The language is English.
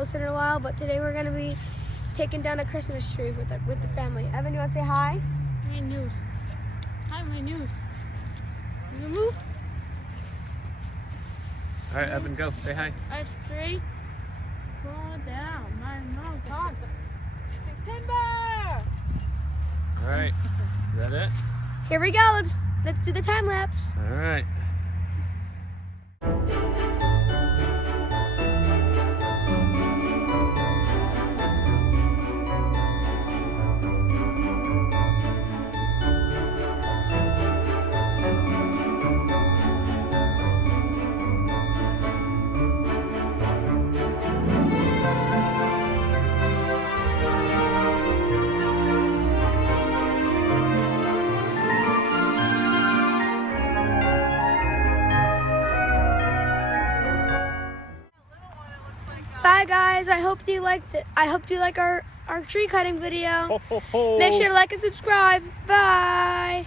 posted in a while, but today we're gonna be taking down a Christmas tree with the family. Evan, you want to say hi? My news. Hi, my news. You move? All right, Evan, go. Say hi. A tree. Fall down. My mom talks. Timber. All right. Is that it? Here we go. Let's do the time lapse. All right. Bye guys. I hope you liked it. I hope you like our tree cutting video. Ho, ho, ho. Make sure to like and subscribe. Bye.